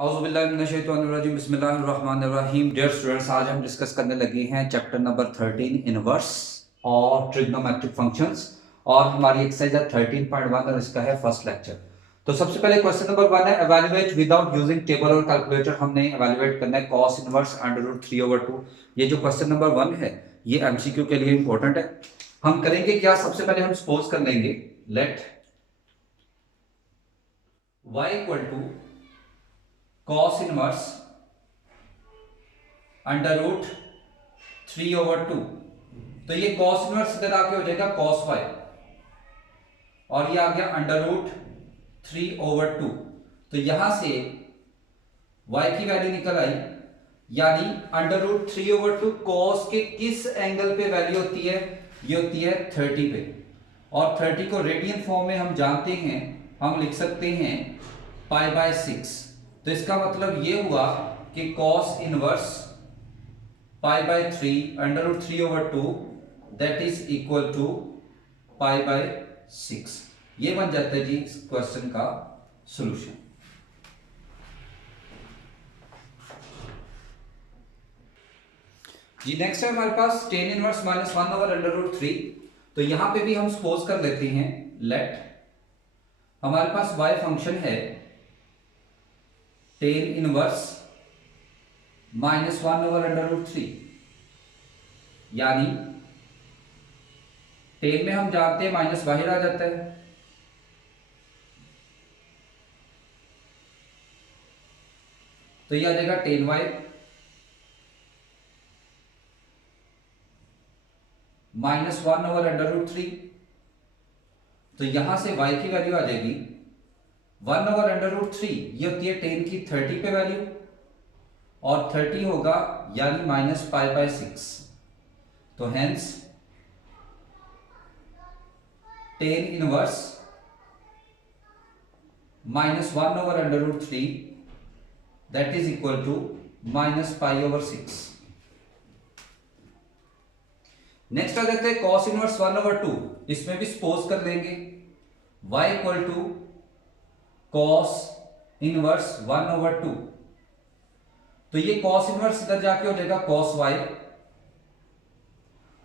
औज़ुबिल्लाहिमिनश्शैतानिर्रजीम बिस्मिल्लाहिर्रहमानिर्रहीम। Dear students, आज हम डिस्कस करने लगे हैं चैप्टर नंबर 13 इनवर्स और ट्रिग्नोमेट्रिक फंक्शंस और हमारी एक्सरसाइज है 13.1 और इसका है फर्स्ट लेक्चर। तो सबसे पहले क्वेश्चन नंबर 1 है एवेल्युएट विदाउट यूजिंग टेबल और कैलकुलेटर। हमने एवेल्युएट करना है cos इनवर्स √3/2। ये जो क्वेश्चन नंबर 1 है ये एमसीक्यू के लिए इंपॉर्टेंट है। हम करेंगे क्या, सबसे पहले हम सपोज कर लेंगे let y equal to cos inverse √3/2। तो ये cos इनवर्स इधर आके हो जाएगा cos y और ये आ गया √3/2। तो यहां से y की वैल्यू निकल आई, यानी √3/2 cos के किस एंगल पे वैल्यू होती है, ये होती है 30 पे। और 30 को रेडियन फॉर्म में हम जानते हैं, हम लिख सकते हैं π/6। तो इसका मतलब ये हुआ कि cos inverse π/3 √3/2 that is equal to π/6। ये बन जाता है जी इस क्वेश्चन का सॉल्यूशन। जी नेक्स्ट है हमारे पास tan इनवर्स -1/√3। तो यहां पे भी हम सपोज कर लेते हैं लेट हमारे पास y फंक्शन है tan इनवर्स -1/√3, यानी tan में हम जानते हैं माइनस बाहर आ जाता है, तो ये आ जाएगा tan y -1/√3। तो यहां से y की वैल्यू आ जाएगी 1/√3, ये होती है tan की 30 पे वैल्यू, और 30 होगा यानी -π/6। तो hence tan inverse -1/√3 that is equal to -π/6। Next आ जाते हैं cos इनवर्स 1/2। इसमें भी सपोज कर लेंगे y equal to cos inverse 1/2। तो ये cos इनवर्स इधर जाके हो जाएगा cos y,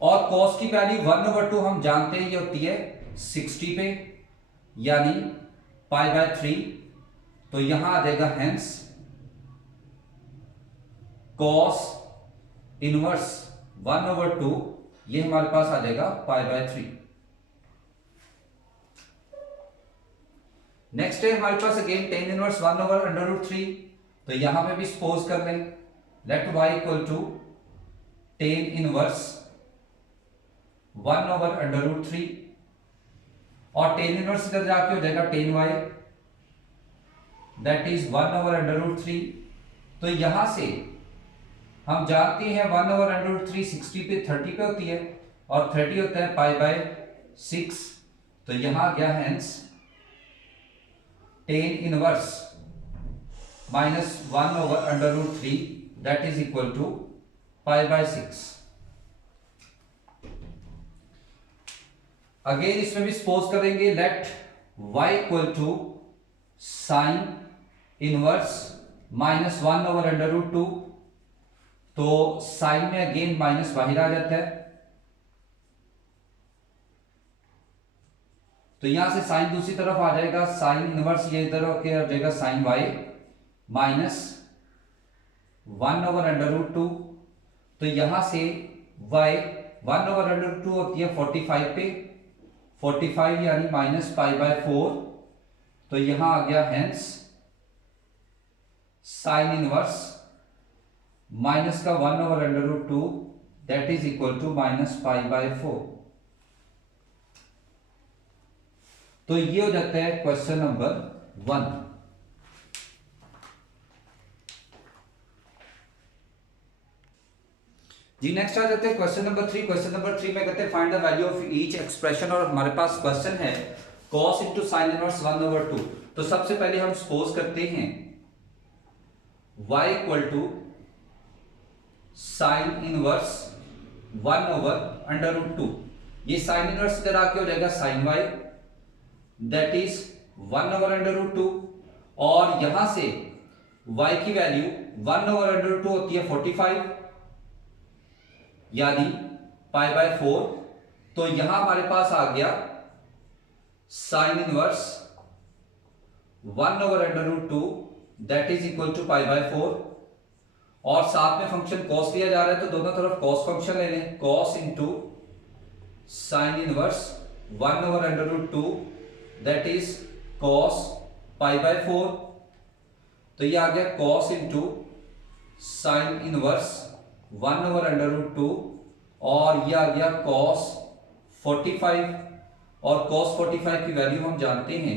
और cos की वैल्यू 1/2 हम जानते हैं ये होती है 60 पे, यानी π/3। तो यहां आ जाएगा हेंस cos इनवर्स 1/2, ये हमारे पास आ जाएगा π/3। नेक्स्ट है हमारे पास अगेन tan इनवर्स 1/√3। तो यहां पे भी सपोज कर लें let y equal to tan inverse 1/√3, और tan इनवर्स इधर जाके हो जाएगा tan y दैट इज 1/√3। तो यहां से हम जानते हैं 1/√3 60 पे 30 पे होती है, और 30 होता है π/6। तो यहां आ गया hence tan inverse -1/√3 that is equal to π/6। Again इसमें भी सपोज करेंगे let y equal to sine inverse -1/√2। तो साइन में अगेन माइनस बाहर आ जाता है, तो यहां से साइन दूसरी तरफ आ जाएगा, साइन इनवर्स ये इधर होके आ जाएगा साइन y -1/√2। तो यहां से y 1/√2 होती है 45 पे, 45 यानी -π/4। तो यहां आ गया हेंस साइन इनवर्स माइनस का 1/√2 दैट इज इक्वल टू -π/4। तो ये हो जाता है क्वेश्चन नंबर 1। जी नेक्स्ट आ जाते हैं क्वेश्चन नंबर 3। क्वेश्चन नंबर 3 में कहते हैं find the value of each expression, और हमारे पास क्वेश्चन है cos इंटू साइन इनवर्स 1/2। तो सबसे पहले हम सपोज करते हैं y equal to sine inverse 1/√2। ये साइन इनवर्स इधर आके हो जाएगा साइन y दैट इज 1/√2, और यहां से y की वैल्यू 1/√2 होती है 45 यानी π/4। तो यहां हमारे पास आ गया sine inverse 1/√2 that is equal to π/4। और साथ में फंक्शन कॉस लिया जा रहा है तो दोनों तरफ कॉस फंक्शन ले लें, cos into sine inverse 1/√2 that is cos π/4। तो ये आ गया कॉस इंटू साइन इनवर्स 1/√2 और ये आ गया कॉस 45 और कॉस 45 की वैल्यू हम जानते हैं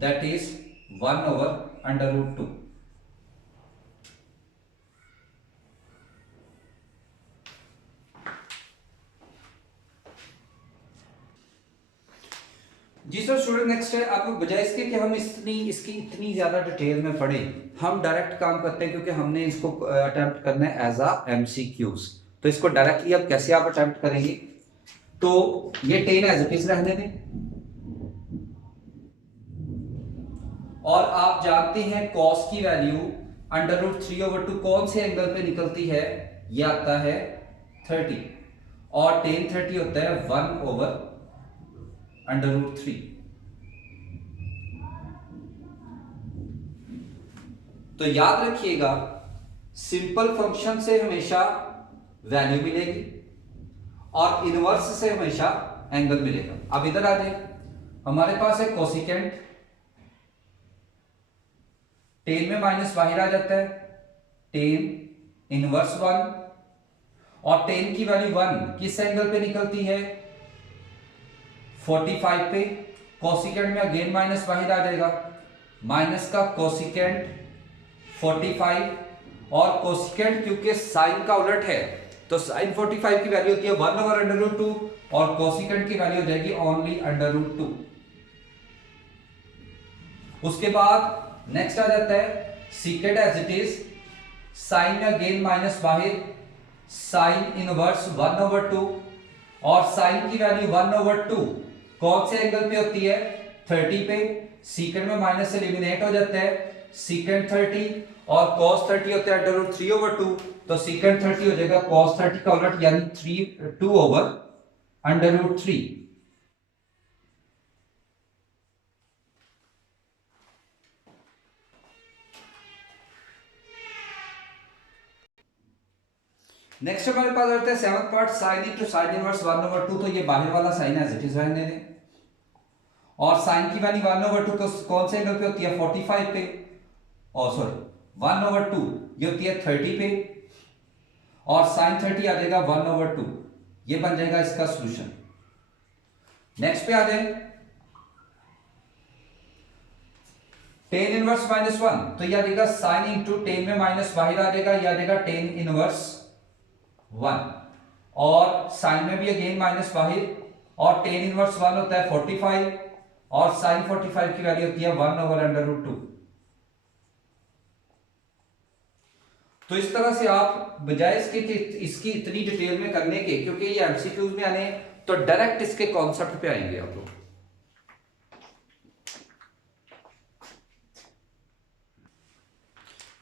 दैट इज 1/√2। जी सर स्टूडेंट नेक्स्ट है। अब बजाय इसके कि हम इसकी इतनी ज्यादा डिटेल में पढ़ें, हम डायरेक्ट काम करते हैं क्योंकि हमने इसको अटेम्प्ट करना है एज अ एमसीक्यूज। तो इसको डायरेक्टली अब कैसे आप अटेम्प्ट करेंगे, तो ये 10 एज इट इज रहने दें और आप जानते हैं कॉस की वैल्यू √3/2 कौन से एंगल पे निकलती है, ये आता है 30 और tan 30 होता है 1/√3। तो याद रखिएगा सिंपल फंक्शन से हमेशा वैल्यू मिलेगी और इनवर्स से हमेशा एंगल मिलेगा। अब इधर आ जाए, हमारे पास है कोसिकेंट, टेन में माइनस बाहर आ जाता है, टेन इनवर्स 1 और टेन की वैल्यू 1 किस एंगल पे निकलती है 45 पे। कोसिकेंट में अगेन माइनस बाहर आ जाएगा, माइनस का कोसिकेंट 45 और कोसिकेंट क्योंकि साइन का उलट है तो साइन 45 की वैल्यू होती है 1/√2 और कोसिकेंट की वैल्यू हो जाएगी ओनली √2। उसके बाद नेक्स्ट आ जाता है secant as it is, sine में अगेन माइनस बाहर, साइन इनवर्स 1/2 और साइन की वैल्यू 1/2 कौन से एंगल पे होती है 30 पे। सीकेंट में माइनस एलिमिनेट हो जाता है, सीकेंट 30 और cos 30 होता है √3/2 तो सीकेंट 30 हो जाएगा cos 30 का उलट यानी 2/√3। नेक्स्ट हमारे पास आता है 7th part sine into sine inverse 1/2। तो ये बाहर वाला साइन एज इट इज रहने दें और साइन की वैल्यू 1/2 कौन से एंगल पे होती है 45 पे और सॉरी 1/2 ये होती है 30 पे और साइन 30 आ जाएगा 1/2। ये बन जाएगा इसका सॉल्यूशन। नेक्स्ट पे आ जाए टेन इनवर्स -1 तो ये आ जाएगा साइन इंटू टेन में माइनस बाहर आ जाएगा, ये आ जाएगा टेन इनवर्स 1 और साइन में भी अगेन माइनस बाहर और टेन इनवर्स 1 होता है 45 और साइन 45 की वैल्यू होती है 1/√2। तो इस तरह से आप बजाय इसके कि इसकी इतनी डिटेल में करने के, क्योंकि ये एमसीक्यूज में आने तो डायरेक्ट इसके कॉन्सेप्ट पे आएंगे आप लोग।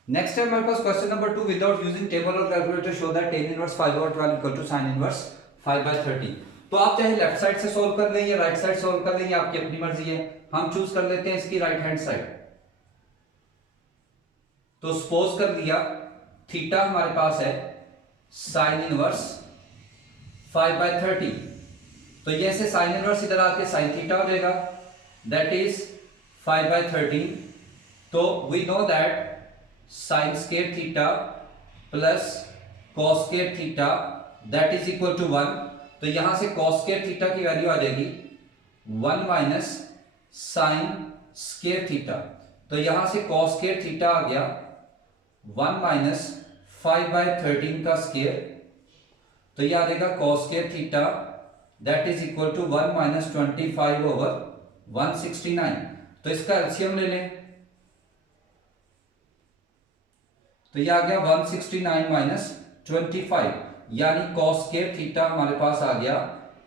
नेक्स्ट है हमारे पास question number 2 without using table और calculator show that tan inverse 5/12 equal to sin inverse 5/30। तो आप चाहे लेफ्ट साइड से सोल्व कर लें या राइट साइड सोल्व कर लें, ये आपकी अपनी मर्जी है। हम चूज कर लेते हैं इसकी राइट हैंड साइड। तो सपोज कर दिया थीटा हमारे पास है sin इनवर्स 5/30 तो ये ऐसे sin इनवर्स इधर आके sin थीटा हो जाएगा दैट इज 5/30। तो we know that sin square theta plus cos square theta that is equal to 1। तो यहां से cos स्क्वायर थीटा की वैल्यू आ जाएगी 1 माइनस sin स्क्वायर थीटा। तो यहां से cos स्क्वायर थीटा आ गया 1 माइनस 5/13 का स्क्वायर। तो ये आ जाएगा cos square theta that is equal to 1 minus 25/169। तो इसका एलसीएम ले लें तो ये आ गया 169 माइनस 25 यानी cos स्क्वायर थीटा हमारे पास आ गया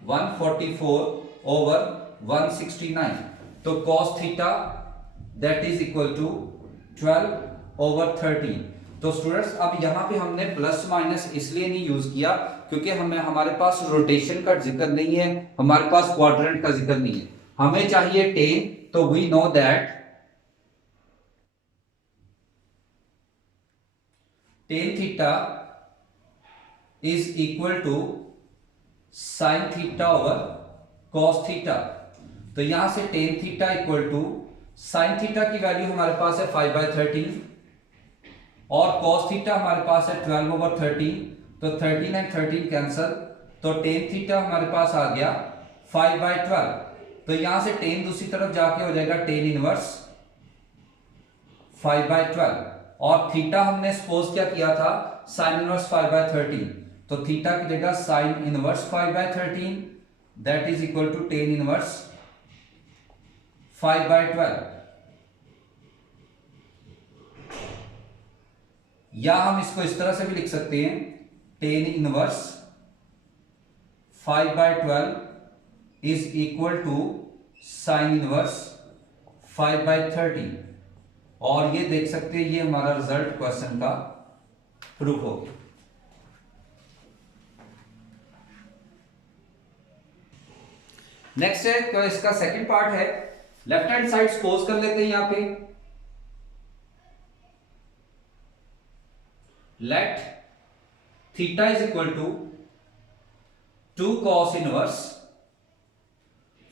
144/169। तो cos theta that is equal to 12/13। तो स्टूडेंट्स अब यहाँ पे हमने प्लस माइनस इसलिए नहीं यूज किया क्योंकि हमारे पास रोटेशन का जिक्र नहीं है, हमारे पास क्वाड्रेंट का जिक्र नहीं है, हमें चाहिए 10। तो we know that tan theta is equal to sine theta over cos theta. तो यहां से tan theta equal to sine theta की वैल्यू हमारे पास है 5/13 और cos थीटा हमारे पास है 12/13। तो 13 एंड 13 कैंसल, तो tan थीटा हमारे पास आ गया 5/12। तो यहां से tan दूसरी तरफ जाके हो जाएगा tan इनवर्स 5/12 और थीटा हमने सपोज क्या किया था साइन इनवर्स 5/13। तो थीटा की जगह sine inverse 5/13 that is equal to tan inverse 5/12। या हम इसको इस तरह से भी लिख सकते हैं tan inverse 5/12 is equal to sine inverse 5/13 और ये देख सकते हैं ये हमारा रिजल्ट क्वेश्चन का प्रूफ हो गया। नेक्स्ट है तो इसका सेकंड पार्ट है, लेफ्ट हैंड साइड सपोज कर लेते हैं यहां पे let theta is equal to 2 cos inverse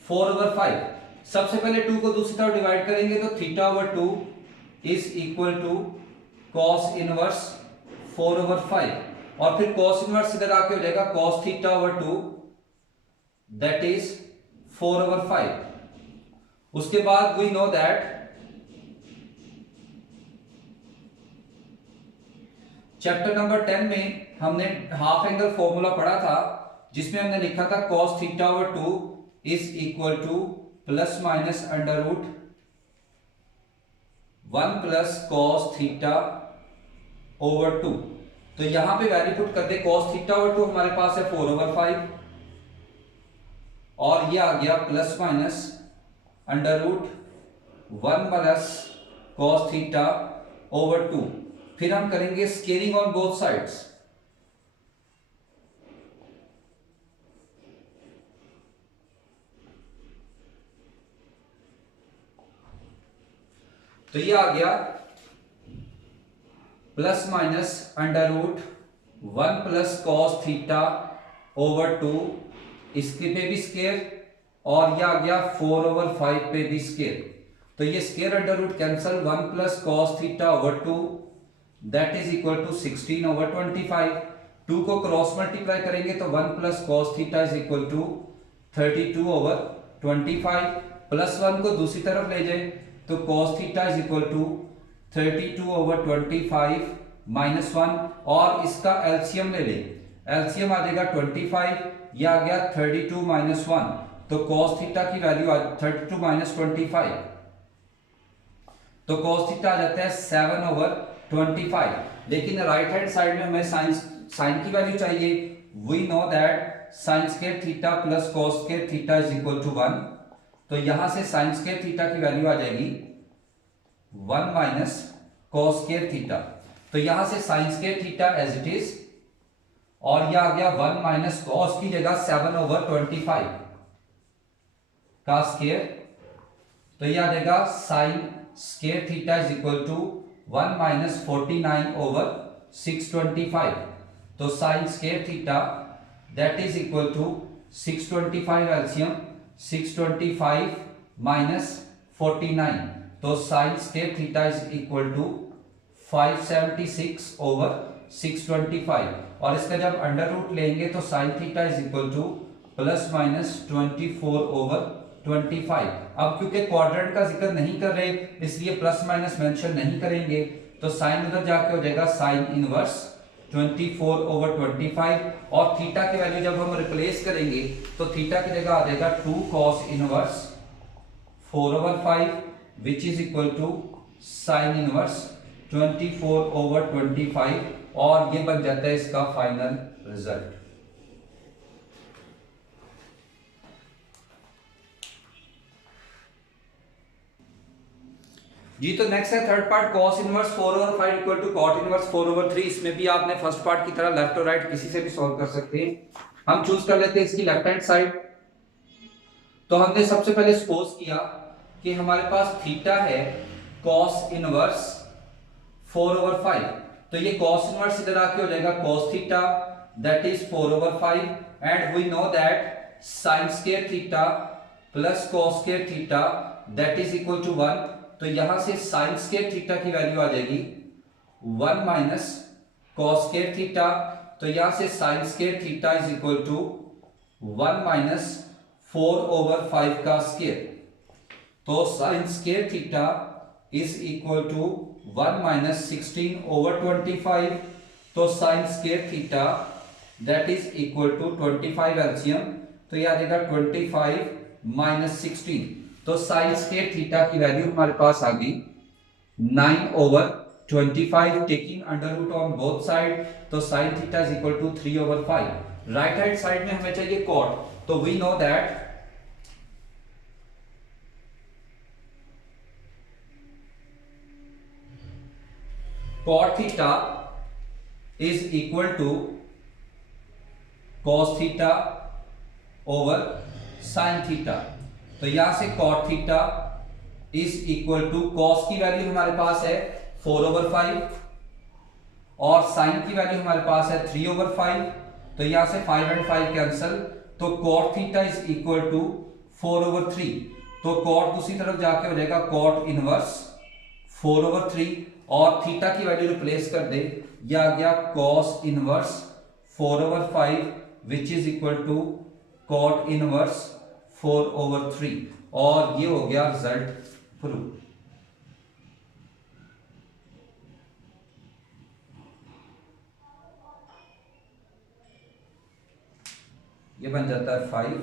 4/5। सबसे पहले 2 को दूसरी तरफ डिवाइड करेंगे तो theta over 2 is equal to cos inverse 4/5 और फिर cos इनवर्स इधर आके हो जाएगा cos theta over 2 that is 4/5। उसके बाद we know that chapter number 10 में हमने हाफ एंगल फॉर्मूला पढ़ा था जिसमें हमने लिखा था cos theta over 2 is equal to plus minus under root 1 plus cos theta over 2। तो यहां पे वैल्यू पुट कर दे cos थीटा ओवर 2 हमारे पास है 4/5 और ये आ गया plus minus under root 1 plus cos theta over 2। फिर हम करेंगे स्केलिंग ऑन बोथ साइड्स। तो ये आ गया plus minus under root 1 plus cos theta over 2 इसके पे भी स्केयर और ये आ गया 4/5 पे भी स्केयर। तो ये square under root cancel 1 plus cos theta over 2 that is equal to 16/25। 2 को क्रॉस मल्टीप्लाई करेंगे तो 1 plus cos theta is equal to 32/25 plus 1 को दूसरी तरफ ले जाए तो cos theta is equal to 32/25 minus 1 और इसका एलसीएम ले ले, एलसीएम आ जाएगा 25, यह आ गया 32 माइनस 1। तो cos थीटा की वैल्यू 32 माइनस 25 तो cos थीटा आ जाता है 7/25। लेकिन राइट हैंड साइड में हमें साइन की वैल्यू चाहिए। We know that sine square theta plus cos square theta is equal to 1। तो यहां से साइन स्क्वायर थीटा की वैल्यू आ जाएगी 1 माइनस cos स्क्वायर थीटा। तो यहां से sine square theta as it is और यह आ गया 1 माइनस cos की जगह 7/25 का स्क्वायर। तो यह आ जाएगा sine square theta is equal to 1 minus 49/625। तो sine square theta that is equal to 625 LCM 625 minus 49। तो sine square theta is equal to 576/625 और इसका जब अंडर रूट लेंगे तो sine theta is equal to plus minus 24/25। अब क्योंकि quadrant का जिक्र नहीं कर रहे इसलिए प्लस माइनस मेंशन नहीं करेंगे। तो साइन उधर जाके हो जाएगा साइन इनवर्स 24/25 और थीटा की वैल्यू जब हम रिप्लेस करेंगे तो थीटा की जगह आ जाएगा 2 cos inverse 4/5 which is equal to sine inverse 24/25 और ये बन जाता है इसका फाइनल रिजल्ट। जी तो नेक्स्ट है third part, cos inverse 4 over 5 equal to cot inverse 4 over 3। इसमें भी आपने फर्स्ट पार्ट की तरह लेफ्ट और राइट किसी से भी सॉल्व कर सकते हैं। हम चूज कर लेते हैं इसकी लेफ्ट हैंड साइड। तो हमने सबसे पहले सपोज किया कि हमारे पास थीटा है cos इनवर्स 4 ओवर 5, तो ये cos इनवर्स इधर आके हो जाएगा cos theta that is 4 over 5, and we know that sin square theta plus cos square theta that is equal to 1। तो यहां से sin स्क्वायर थीटा की वैल्यू आ जाएगी 1 माइनस cos स्क्वायर थीटा। तो यहां से sin square theta is equal to 1 minus 4 over 5 का स्क्वायर। तो sin square theta is equal to 1 minus 16 over 25। तो sin square theta that is equal to 25 LCM, तो यह आ जाएगा 25 माइनस 16। तो sin स्क्वायर थीटा की वैल्यू हमारे पास आ गई 9 over 25 taking under root on both side. तो sin theta is equal to 3 over 5। Right hand side में हमें चाहिए cot, तो we know that cot theta is equal to cos theta over sin theta. तो यहां से cot theta is equal to cos की value हमारे पास है 4 ओवर 5 और sin की वैल्यू हमारे पास है 3 ओवर 5। तो यहां से 5 एंड 5 कैंसिल, तो cot theta is equal to 4 over 3। तो cot दूसरी तरफ जाके हो जाएगा cot इनवर्स 4 ओवर 3 और थीटा की वैल्यू रिप्लेस कर दे, यह आ गया cos inverse 4 over 5 which is equal to cot inverse 4 over 3, और ये हो गया रिजल्ट प्रूव। ये बन जाता है 5